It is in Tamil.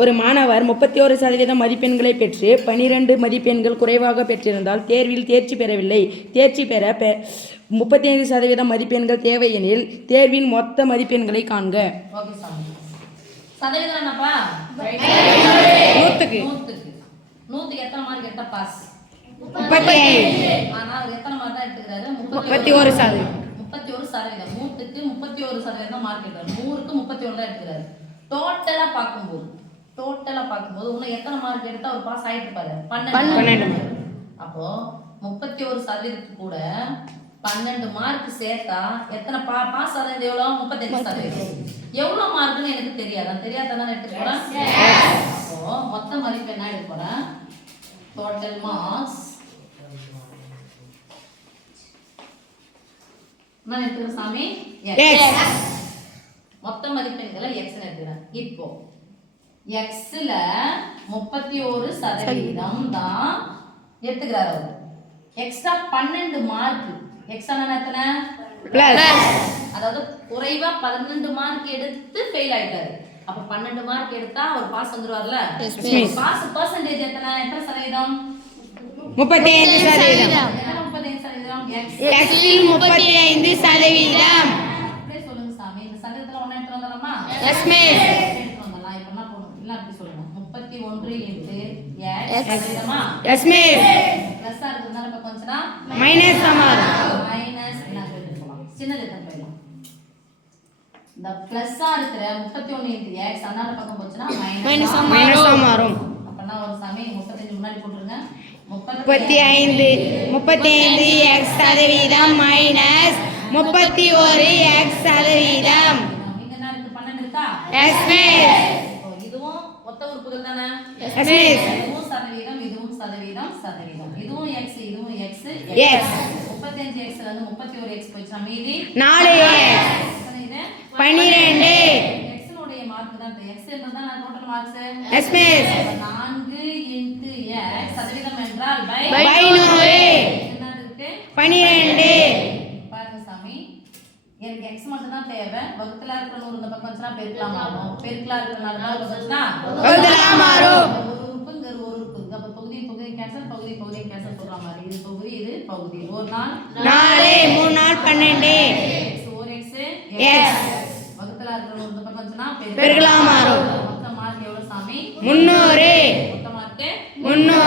ஒரு மாணவர் 31% மதிப்பெண்களை பெற்று 12 மதிப்பெண்கள் குறைவாக பெற்றிருந்தால் தேர்வில் தேர்ச்சி பெறவில்லை. தேர்ச்சி பெற 35% மதிப்பெண்கள் தேவையெனில் தேர்வின் மொத்த மதிப்பெண்களை காண்க. நூத்துக்கு எத்தனை மார்க் எடுத்தா பாஸ்? 35. ஆனா அவர் எத்தனை மார்க் தான் எடுத்துக்கிறாரு? 31%. 31%. 100க்கு 31% மார்க் எடுக்கிறாரு. 100க்கு 31 தான் எடுத்துக்கிறாரு. டோட்டலா பார்க்கும்போது இன்னும் எத்தனை மார்க் எடுத்தா அவர் பாஸ் ஆயிட்டு பாரு? 12. அப்போ 31% கூட 12 மார்க் சேர்த்தா எத்தனை பாஸ் ஆகுது? எவ்வளவு? 35%. எவ்வளவு மார்க்னு எனக்கு தெரியாதானே எடுத்து போறேன். அப்போ மொத்த மதிப்பு என்ன எடுக்க போறேன்? டோட்டல் மார்க்ஸ் நான் எடுத்துக்கிறேன் சாமி. மொத்த மதிப்பெண்களை x ன்னு எடுத்துக்கிறேன். இப்போ x ல 31% தான் எடுத்துக்கிறாரு அவர். Extra 12 mark. எக்ஸ்ட்ரா எத்தனை? பிளஸ். அதாவது குறைவா 12 மார்க் எடுத்து ஃபெயில் ஆயிட்டாரு. அப்ப 12 மார்க் எடுத்தா அவர் பாஸ் வந்துருவார்ல. பாஸ் பெர்சன்டேஜ் எத்தனை சதவீதம்? 35%. 35%. x இல் 35%. அப்படியே சொல்லுங்க சாமி. இந்த சதவீதத்துல ஒண்ணு எடுத்து வந்தலாமா? Yes miss. எடுத்து வரலாம். இப்போ என்ன பண்ணனும்? இல்ல அப்படி சொல்லுங்க. 31 x சதவீதமா? Yes miss. பிளஸ் இருக்குதுனால இப்ப கொஞ்சம்னா மைனஸ் சமார். மைனஸ் என்ன எடுத்துக்கலாம்? சின்னது எடுத்து போயிடலாம். இந்த பிளஸ் இருக்கிற 31 x அனால பக்கம் போச்சுனா மைனஸ் மாறும். அப்பனா ஒரு சாமி 35 முன்னாடி போட்டுருங்க. 35 x சதவீதம் மைனஸ் 31 x சதவீதம். இங்க என்ன இருக்கு? 12 இருக்கா? Yes miss. இதுவும் ஒத்த உறுப்புகள் தானே? Yes miss. இதுவும் சதவீதம், இதுவும் சதவீதம். இதுவும் x, இதுவும் x. எஸ். 35x ல இருந்து 31x போச்சுனா மீதி 4x. எத்தனை இது? 12. x உடைய மார்க் தான். x என்றது நான் total marks. Yes miss. 4 × x சதவீதம் என்றால் பை 100. என்ன இருக்கு? 12. பாருங்க சாமி. எனக்கு x மட்டும் தான் தேவை. வகுத்தல இருக்கிற 100 இந்த பக்கம் வந்தா பெருக்கலாம் ஆகும். பெருக்கலாம் இருக்கிறனால வகுத்தா வகுத்தலாம் மாறும். ஒரு உறுப்புங்க ஒரு உறுப்பு. அப்ப பகுதி கேன்சல், பகுதி கேன்சல் சொல்ற மாதிரி. இது பகுதி, இது பகுதி. ஒரு நாள் 4 3 நாள் 12. x ஒரு x எஸ். வகுத்தல இருக்கிற 100 இந்த பக்கம் வந்தா பெருக்கலாம் மாறும். மொத்த மார்க் எவ்வளவு சாமி? 300. மொத்த மார்க் 300.